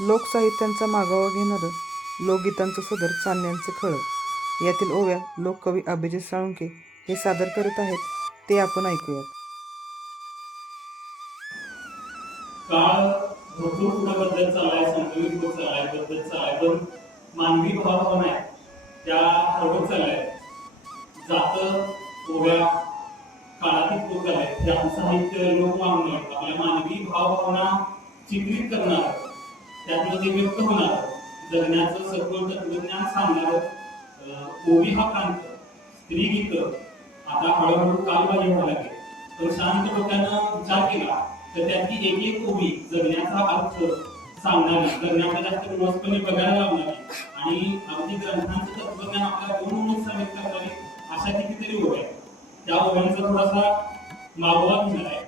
लोकसाहित्यांचा मागोवा घेणारं लोकगीतांचं सदर चांदण्यांचं खळं यातील ओव्या लोककवी अभिजित साळुंखे हे सादर करत आहेत, ते आपण ऐकूयात. काळ भरपूर पुढे बदलत चाललाय, संकलित होत चाललाय, बदलत चाललाय, पण मानवी भावभावना आहे त्या हरवत चाललाय. जात ओव्या काळातीत होत चाललाय. त्या साहित्य लोकमान्य आपल्या मानवी भावभावना चित्रित करणार, त्यातमध्ये व्यक्त होणार, जगण्याचं सखोल तत्वज्ञान सांगणार ओवी हा प्रांत, स्त्री गीत आता हळूहळू कालबाजी व्हायला लागले. तर शांत डोक्यानं विचार केला तर त्यातली एक एक ओवी जगण्याचा अर्थ सांगणारी, जगण्याचा जास्त व्यवस्थपणे बघायला लावणारी आणि अगदी ग्रंथांचं तत्वज्ञान आपल्या दोन ओळीत समेत करणारी अशा कितीतरी ओव्या आहेत. त्या ओव्यांचा थोडासा मागोवा घेणार आहे.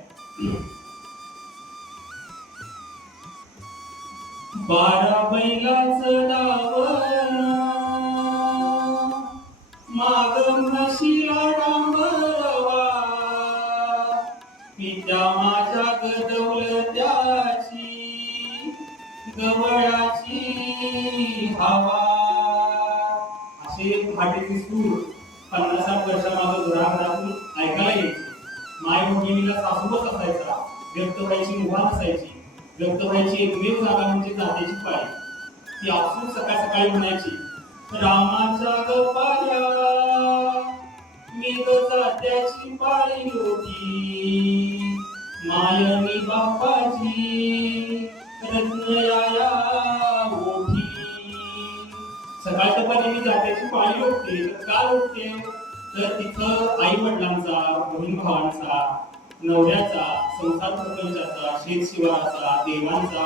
बारा बैलाचं दावण माग म्हशीला डांबरवा, पित्या माझ्या गदवलत्याची गवळ्याची हवा. असे पहाटेचे सूर 50-60 वर्षामागं घराघरातून ऐकायला यायचे. माय भगिनीला सासूबस असायचा, व्यक्त व्हायची मुभा नसायची. व्यक्त व्हायची एकमेव जागा म्हणजे जात्याची पाळी. ती आपसूक सकाळ सकाळी म्हणायची, रामाच्या गपाल्या मी ग जात्याची पाळी होती, मायनी बापाची रत्नयाया ओठी. सकाळच्या पाळी मी जात्याची पाळी लोटते. का लोटते? तर तिथं आई वडिलांचा, बहीण भावांचा, नवऱ्याचा, संसार प्रपंचाचा, शेत शिवाराचा, देवांचा,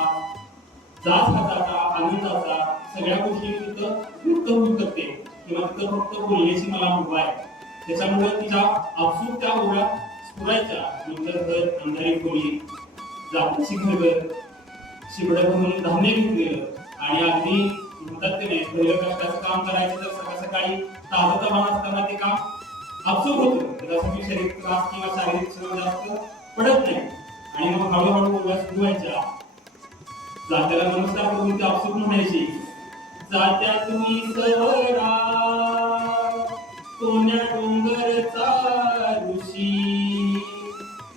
जात हाताचा, आनंदाचा सगळ्या गोष्टी तिथं व्यक्त होऊ करते किंवा तिथं फक्त बोलण्याची मला मुभा आहे. त्याच्यामुळे तिच्या आपसूक त्या ओव्या स्फुरायच्या. नंतर घर, अंधारी खोली, जातीची घरघर, शिबडं भरून धान्य घेतलेलं आणि अगदी म्हणतात की नाही, पहिलं कष्टाचं काम करायचं तर सकाळ सकाळी ताजतवान असताना ते काम आपसूक होतं. त्यासाठी शारीरिक त्रास किंवा शारीरिक श्रम जास्त पडत नाही आणि मग हळूहळू ओव्या सुरू व्हायच्या. जात्याला नमस्कार करून ती आपसूक म्हणायची, जात्या तुम्ही सवरा कोण्या डोंगरचा ऋषी,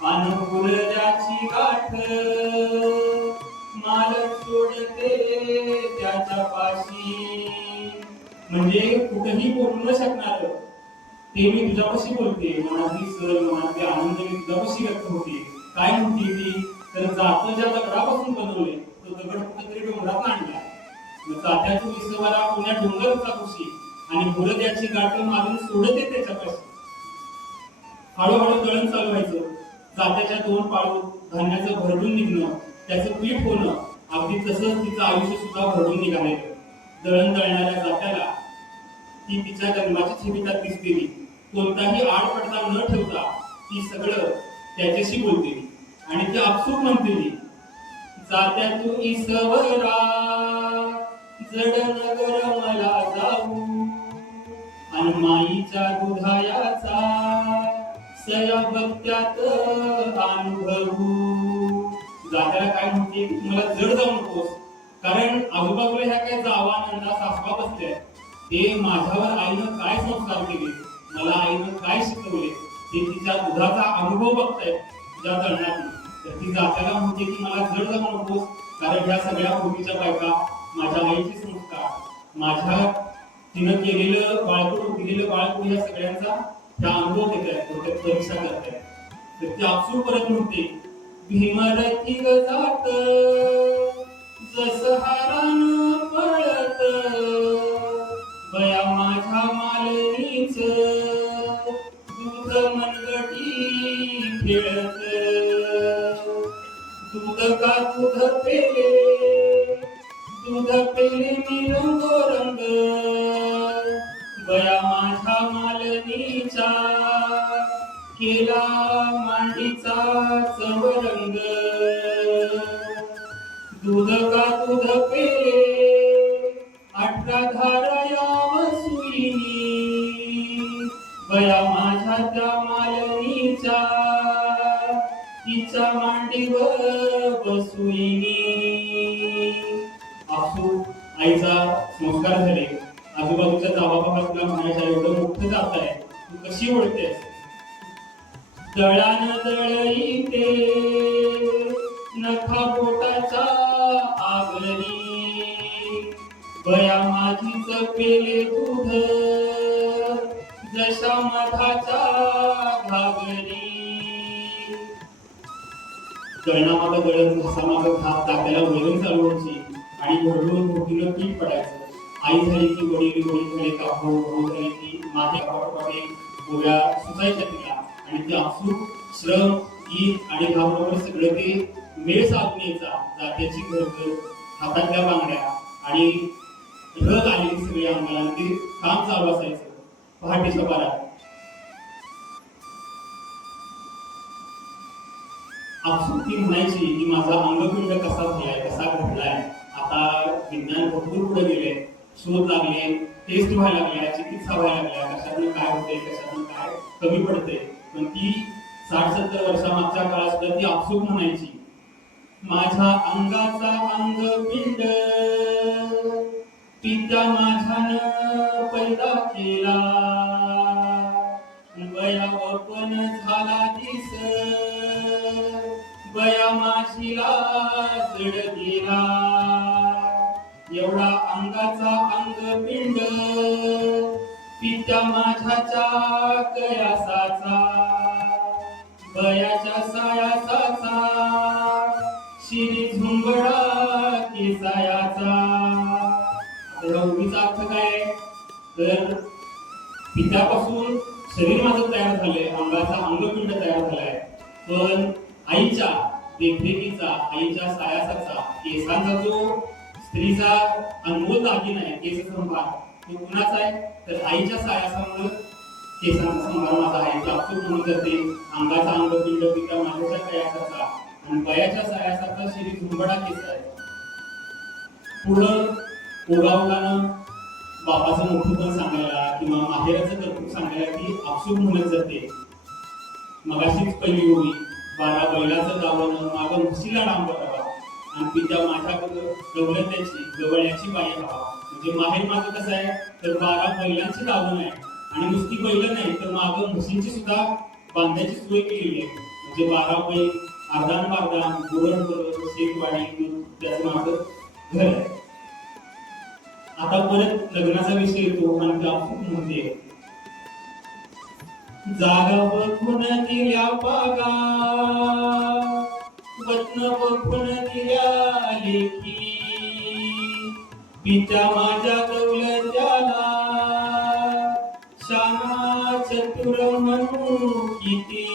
अनपुरल्याची गाठ मालक सोडते त्याच्या पाशी. म्हणजे कुठेही बोलू न शकणार ते मी तुझ्यापाशी बोलते. मनातली सर, मनातले आनंद मी तुझ्यापाशी व्यक्त होते. काय म्हणते ती? तर जात ज्या दगडापासून बनवले तो दगड कुठेतरी डोंगरात आणला. जात्या तू विसवाला कोण्या डोंगरचा खुशी आणि भुरद्याची गाठ मारून सोडते त्याच्यापाशी. हळूहळू दळण चालू व्हायचं. जात्याच्या 2 पाळू धान्याचं भरडून निघणं, त्याचं पीठ होणं, अगदी तसंच तिचं आयुष्य सुद्धा भरडून निघालेलं. दळण दळणाऱ्या जात्याला ती तिच्या जन्माची छबी त्यात दिसलेली. कोणताही आडपडदा न ठेवता ती सगळं त्याच्याशी बोलतेली आणि ती आपसूक म्हणतेली, जात्या तू इसवरा जड नगर मला जाऊ, आणि माईच्या दुधायाचा सया बघत्यात अनुभवू. जात्याला काय म्हणते, मला जड जाऊ नकोस, कारण आजूबाजूला ह्या काय जावा नंदा सासवा बसल्या, ते माझ्यावर आईनं काय संस्कार केले, मला आईनं काय शिकवले ते तिच्या दुधाचा अनुभव बघतायत ज्या दळणातून. तर ती जात्याला म्हणते की मला जड जाऊ नकोस, कारण ह्या सगळ्या पूर्वीच्या बायका माझ्या आईचे संस्कार, माझ्या तिनं केलेलं बाळकूळ, दिलेलं बाळकूळ या सगळ्यांचा त्या अनुभव घेत आहेत, परीक्षा करतायत. तर ती आपसूक परत म्हणते, भीमरथी ग जात जस हारान पळत, बया माझ्या मालनीच दूध मनगटी खेळत, दूध का दूध पेले, दूध पेले मी रंगोरंग, बया माझ्या मालनीच्या केला मांडीचा चवरंग, दूध का दूध पेले 18 धारा याव सुईनी, बया माझ्या त्या मालनीच्या तिच्या मांडीवर बसुईनी. आईचा संस्कार झाले, आजूबाजूच्या जावाबाबा तुला म्हणायच्या एवढं मोठं जात आहे, तू कशी ओळखतेस? दळान दळईते नखा बोटाच्या आगरी, बया माझीच पेले दूध जशा मधाच्या घागरी. दळणामागं दळण, घासामागं घास, टाकायला वैरण चालू व्हायची आणि भरडून भोगीनं पीठ पडायचं. आई झाली की वडील, वडील झाले का भाऊ, झाली की मागे पाठोपाठी गोळ्या सुचायच्या तिला. आणि ते अचूक श्रम, गीत आणि भावनावर सगळं ते मेळ साधून यायचा. जात्याची घरघर, हातातल्या बांगड्या आणि रग आलेली सगळी अंगाला, ते काम चालू असायचं पहाटेच्या बारात. आपसूक ती म्हणायची की माझा अंगपिंड कसा झालाय, कसा घडलाय. आता विज्ञान भरपूर पुढे गेले, शोध लागले, टेस्ट व्हायला लागल्या, चिकित्सा व्हायला लागल्या, कशातून काय होते, कशातून काय कमी पडते. पण ती 60-70 वर्षामागच्या काळात सुद्धा ती आपसूक म्हणायची, माझ्या अंगाचा अंगपिंड पित्या माझ्यानं पैदा केला, वयावपन झाला दिस, बया माझीला जड गेला. एवढा अंगाचा अंगपिंड पित्या माझ्याच्या कयासाचा, बयाच्या सायासाचा, शिरी झुंबडा केसायाचा. आता उभीचा अर्थ काय? तर पित्यापासून शरीर माझं तयार झालंय, अंगाचा अंगपिंड तयार झालाय, पण आईच्या देखरेखीचा, आईच्या सायासाचा, केसांचा जो स्त्रीचा अनमोल दागिना आहे, केस संभार, तो कुणाचा आहे? तर आईच्या सायासामुळे केसांचा संभार माझा आहे. आपसूक म्हणून करते, अंगाचा अंगपिंड पिता माझ्याच्या कयासाचा आणि बयाच्या सायासाचा श्री झुंबडा केस आहे. पुढं ओगावगानं बापाचं मोठं पण सांगायला किंवा माहेराचं कर्तृत्व सांगायला ती आपसूक म्हणत जाते. मगाशीच पहिली ओळी, 12 बैलाचं दावण मागं म्हशीला डांबरावा आणि पित्या माझ्याकडं गवळ्याची बाई हवा. म्हणजे माहेर माझं कसं आहे? तर 12 बैलांची दावण आहे आणि नुसती बैल नाही तर मागं म्हशींची सुद्धा बांधायची सोय केलेली आहे. म्हणजे 12 बैल, अर्धान बारदान, गुरण शेतवाडी, दूध, त्याचं माझं घर आहे. आता परत लग्नाचा विषय येतो आणि त्या म्हणते, जागा बघून दिल्या बागा, वतन बघून दिल्या लेखी, पित्या माझ्या दौलत्याला शाना चतुर म्हणू किती.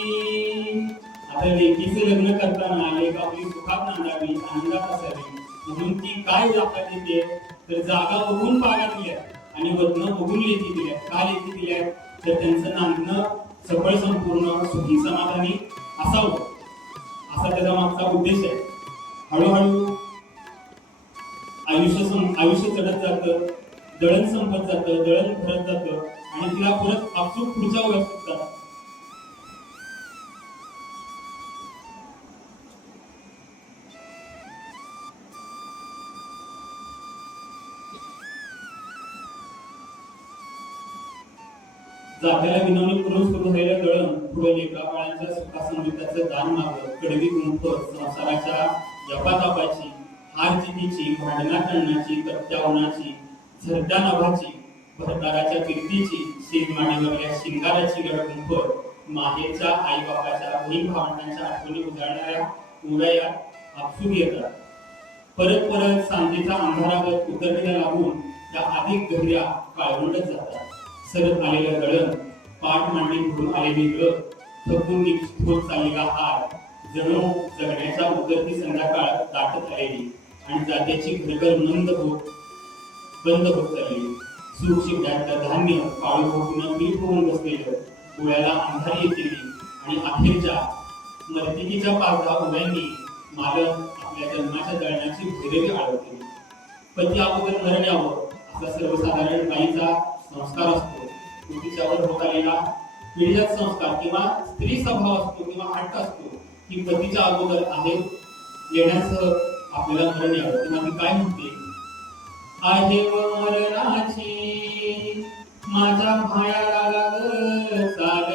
आता लेकीचं लग्न करताना लेक आपली सुखात नांदावी, आनंदात असावी म्हणून ती काय जातात येते? तर जागा बघून बागा दिल्या आणि वतन बघून लेखी दिल्या. का लेखी दिल्या? तर त्यांचं नांदणं सफळ, संपूर्ण, सुखी, समाधानी असावं, असा त्याचा मागचा उद्देश आहे. हळूहळू आयुष्य चढत जातं, दळण संपत जातं, दळण भरत जातं आणि तिला परत आपसूक पुढच्या वयात सुटतात. जात्याला विनवणी करून सुरू झालेलं दळण पुढे लेकराबाळांच्या सुखासमृद्धीचं दान मागं, कडवी गुंफ, संसाराच्या जपातापाची, हार जितीची, भांडणा तळणाची, प्रत्यावनाची, झरत्या नभाची, भरताराच्या कीर्तीची, शेतमाडीवरल्या शिंगाराची गडगुंफ, माहेरच्या आई बापाच्या, बहीण भावंडांच्या आठवणी उजाळणाऱ्या उदया आपसूक येतात. परत परत सांजेचा अंधारागत उतरणीला लागून त्या अधिक गहिऱ्या काळवंडत जातात. सरत आलेलं दळण, पाठ मांडी भरून आलेली रग, थकून निघून चाललेला हार, जणू जगण्याच्या उतरती संध्याकाळ दाटत आलेली आणि जात्याची घरघर बंद होत चालली. सुख शिवड्यातलं धान्य काळू भोगून पीठ होऊन बसलेलं, डोळ्याला अंधारी येतेली आणि अखेरच्या मर्तिकीच्या पारधा उभ्यांनी मालक आपल्या जन्माच्या दळण्याची भैरवी आळवते. पती अगोदर मरण यावं असा सर्वसाधारण बाईचा संस्कार असतो. तिच्यावर होत आलेला पिढीजात संस्कार किंवा स्त्री स्वभाव असतो किंवा हट्ट असतो की पतीच्या अगोदर आहे येण्यासह आपल्याला मरण यावं. तेव्हा ती काय म्हणते? आहे व मरणाची माझ्या भायाला लाग चाल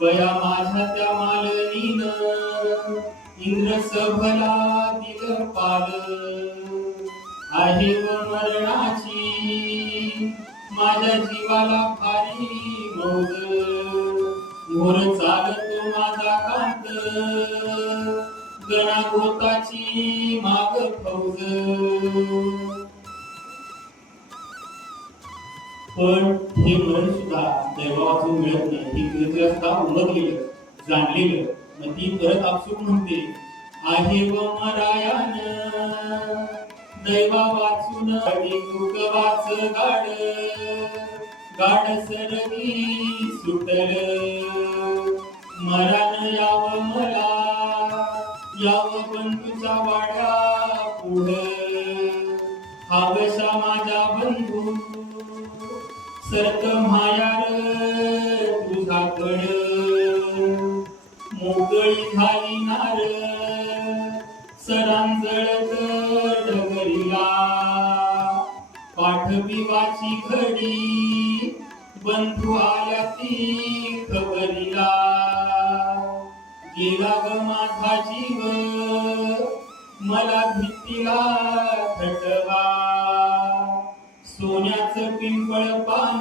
बया माझ्या त्या मालनीनं इंद्र सभला दिल पाल आहे व मरणाची माझ्या जीवाला भारी मौज मोर चालतो माझा कांत गणागोताची माग फौज पण हे मरण सुद्धा दैवातून मिळत नाही. ही कृत्य सुद्धा उमगलेलं जाणलेलं मग ती परत आपसूक म्हणते आहे व मरायान दैवा वाचून तुक वाच गाड गाड सरगी सुटल मरण याव मला याव बंधूच्या वाड्या पुढ हावशा माझ्या बंधू सरत मायार तुझ्याकड मोकळी झाली नार सरांजळत डगरीला पाठविवाची घडी बंधू आल्या ती खबरीला गेला ग माझा जीव मला भीतीला थटवा सोन्याचं पिंपळ पान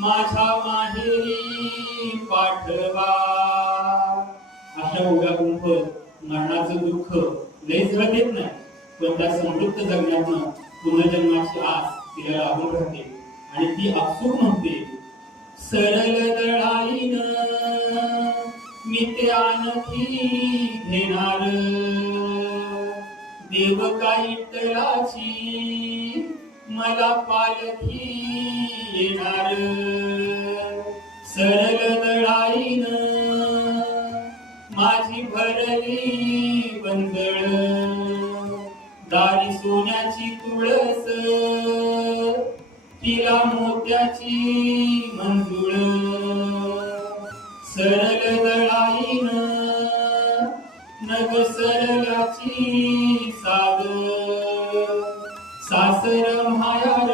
माझ्या माहेरी पाठवा. अशा उभ्या गुंफत मरणाचं दुःख लय झळ देत नाही पण त्या समृद्ध जगण्यातनं पुनर्जन्माची आस तिला लागून राहते आणि ती आपसूक म्हणते सरळ दळाईन मी ते आणखी घेणार देव काही तळाची मला पालखी येणार सरळ दळाईन माझी भरली बंदळ दारी सोन्याची तुळस तिला मोत्याची मंजुळ सरळ दळाईन नग सरल्याची साग सासर मायार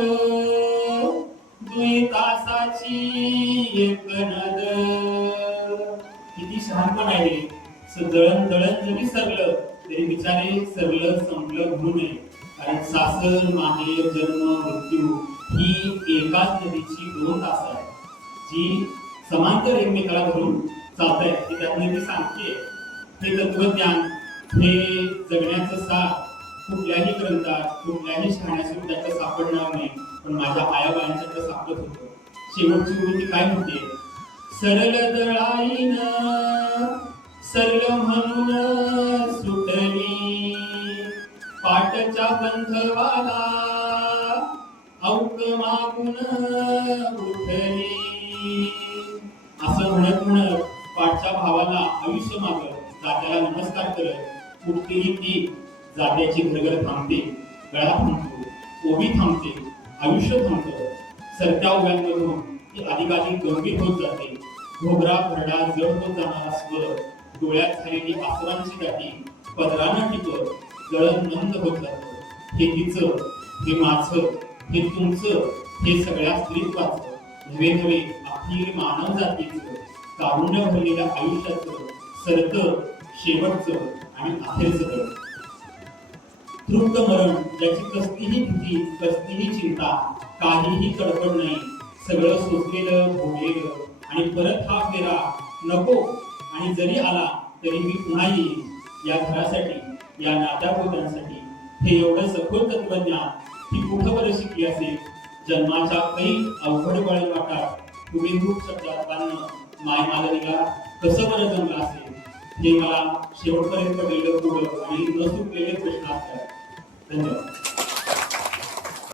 दुई तासाची एक नद. किती शहाणपण आहे. दळण दळण जरी सरलं तरी बिचारे सरलं संपलं म्हणू नये कारण सासर माहेर जन्म मृत्यू ही एकाच नदीची 2 तास आहे जी समांतर एकमेकाला धरून चालत आहे. हे त्यातून ती सांगते. हे तत्वज्ञान हे जगण्याचं सार कुठल्याही ग्रंथात कुठल्याही शहाण्यासून त्याचं सापडणार नाही पण माझ्या आयाबायांच्याकडे सापडत होतं. शेवटची गोष्ट ती काय म्हणते सरळ दळाईन सरळ म्हणून सुटली पाटच्या बंधवाला औक मागून उठली. असं म्हणत म्हणत पाठच्या भावाला आयुष्य मागत जात्याला नमस्कार करत उठतेही ती जात्याची घरघर थांबते गळा थांबतो ओवी थांबते आयुष्य थांबतं. सरत्या उभ्यांमधून ती अधिकाधिक गंभीर होत जाते. घोगरा भरडा जड होत जाणारा स्वर डोळ्यात झालेली आसुरांची गाठी पदरानं टिकत गळत मंद होत जातं. हे तिचं हे माझं हे तुमचं हे सगळ्या स्त्रीत्वाचं नवे नवे अखेर मानव जातीचं कारुण्य भरलेल्या आयुष्याचं सरतं शेवटचं आणि अखेरचं तृप्त मरण ज्याची कसलीही भीती कसलीही चिंता काहीही तडफड नाही सगळं सोसलेलं भोगलेलं आणि परत हा फेरा नको आणि जरी आला तरी मी पुन्हा येईल या घरासाठी या नात्यापोत्यांसाठी. हे एवढं सखोल तत्वज्ञान ही कुठं बरं शिकली असेल. जन्माच्या काही अवघड बळ वाटात तुम्ही खूप शब्दात माय मालनीला कसं बरं जमलं असेल हे मला शेवटपर्यंत पडलेलं पुढं आणि न सुटलेले प्रश्न असतात. धन्यवाद.